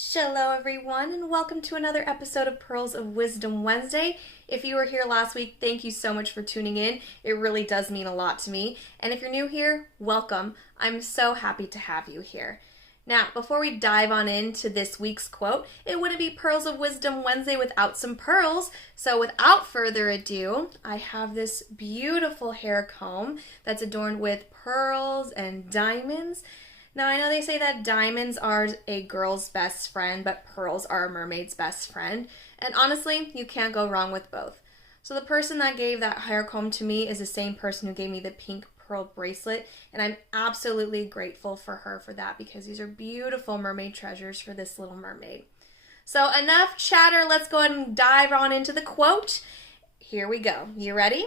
Hello, everyone, and welcome to another episode of Pearls of Wisdom Wednesday. If you were here last week, thank you so much for tuning in. It really does mean a lot to me. And if you're new here, welcome. I'm so happy to have you here. Now, before we dive on into this week's quote, it wouldn't be Pearls of Wisdom Wednesday without some pearls. So without further ado, I have this beautiful hair comb that's adorned with pearls and diamonds. Now, I know they say that diamonds are a girl's best friend, but pearls are a mermaid's best friend. And honestly, you can't go wrong with both. So the person that gave that hair comb to me is the same person who gave me the pink pearl bracelet. And I'm absolutely grateful for her for that because these are beautiful mermaid treasures for this little mermaid. So enough chatter. Let's go ahead and dive on into the quote. Here we go. You ready?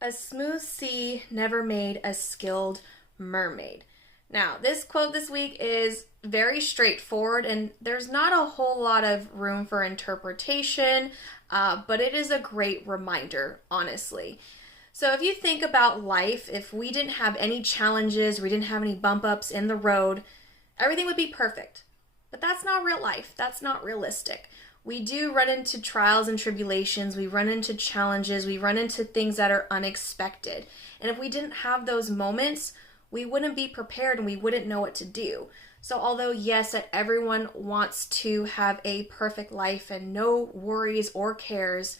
A smooth sea never made a skilled mermaid. Now, this quote this week is very straightforward, and there's not a whole lot of room for interpretation, but it is a great reminder, honestly. So if you think about life, if we didn't have any challenges, we didn't have any bump ups in the road, everything would be perfect. But that's not real life. That's not realistic. We do run into trials and tribulations. We run into challenges. We run into things that are unexpected. And if we didn't have those moments, we wouldn't be prepared and we wouldn't know what to do. So although yes, that everyone wants to have a perfect life and no worries or cares,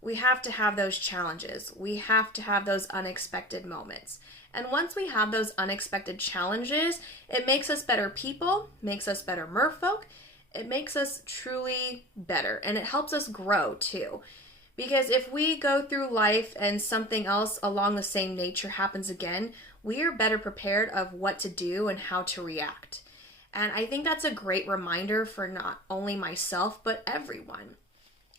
we have to have those challenges. We have to have those unexpected moments. And once we have those unexpected challenges, it makes us better people, makes us better merfolk, it makes us truly better, and it helps us grow too. Because if we go through life and something else along the same nature happens again, we are better prepared of what to do and how to react. And I think that's a great reminder for not only myself, but everyone.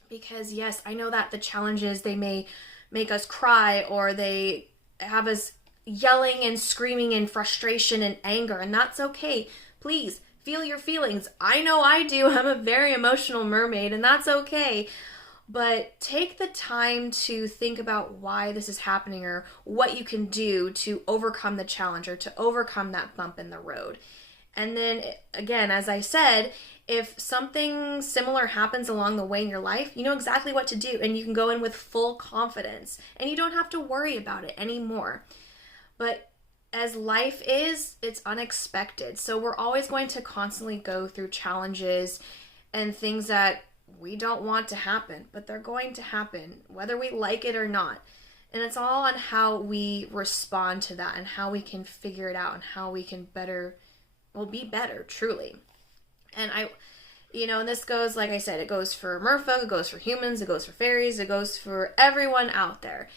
Because yes, I know that the challenges, they may make us cry or they have us yelling and screaming in frustration and anger, and that's okay. Please feel your feelings. I know I do. I'm a very emotional mermaid, and that's okay. But take the time to think about why this is happening or what you can do to overcome the challenge or to overcome that bump in the road. And then again, as I said, if something similar happens along the way in your life, you know exactly what to do and you can go in with full confidence and you don't have to worry about it anymore. But as life is, it's unexpected. So we're always going to constantly go through challenges and things that we don't want to happen, but they're going to happen, whether we like it or not. And it's all on how we respond to that and how we can figure it out and how we can be better, truly. And and this goes, like I said, it goes for merfolk, it goes for humans, it goes for fairies, it goes for everyone out there.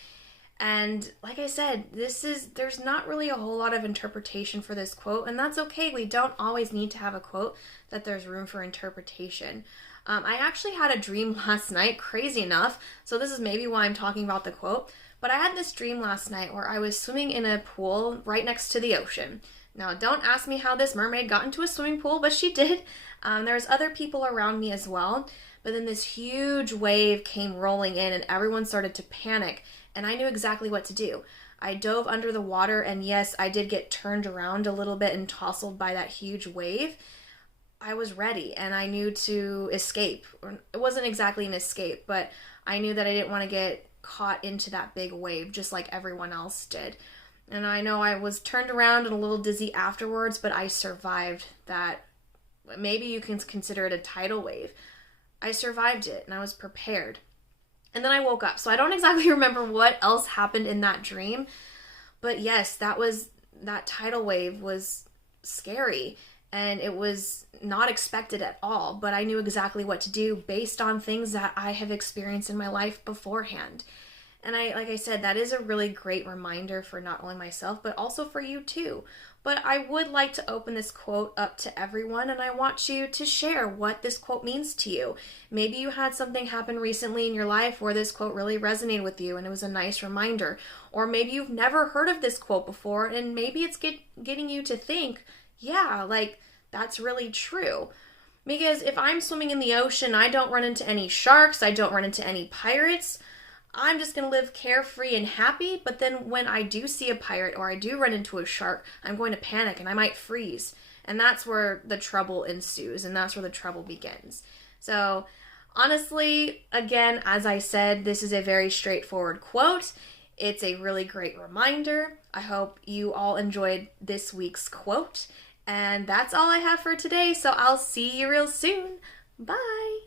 And like I said, there's not really a whole lot of interpretation for this quote, and that's okay. We don't always need to have a quote that there's room for interpretation. I actually had a dream last night, crazy enough, so this is maybe why I'm talking about the quote, but I had this dream last night where I was swimming in a pool right next to the ocean. Now, don't ask me how this mermaid got into a swimming pool, but she did. There was other people around me as well, but then this huge wave came rolling in and everyone started to panic, and I knew exactly what to do. I dove under the water, and yes, I did get turned around a little bit and tousled by that huge wave. I was ready and I knew to escape. It wasn't exactly an escape, but I knew that I didn't want to get caught into that big wave just like everyone else did. And I know I was turned around and a little dizzy afterwards, but I survived that. Maybe you can consider it a tidal wave. I survived it and I was prepared. And then I woke up. So I don't exactly remember what else happened in that dream. But yes, that tidal wave was scary. And it was not expected at all, but I knew exactly what to do based on things that I have experienced in my life beforehand. And like I said, that is a really great reminder for not only myself, but also for you too. But I would like to open this quote up to everyone, and I want you to share what this quote means to you. Maybe you had something happen recently in your life where this quote really resonated with you and it was a nice reminder. Or maybe you've never heard of this quote before, and maybe it's getting you to think, yeah, like, that's really true. Because if I'm swimming in the ocean, I don't run into any sharks, I don't run into any pirates, I'm just going to live carefree and happy, but then when I do see a pirate or I do run into a shark, I'm going to panic and I might freeze. And that's where the trouble ensues, and that's where the trouble begins. So, honestly, again, as I said, this is a very straightforward quote. It's a really great reminder. I hope you all enjoyed this week's quote. And that's all I have for today, so I'll see you real soon. Bye!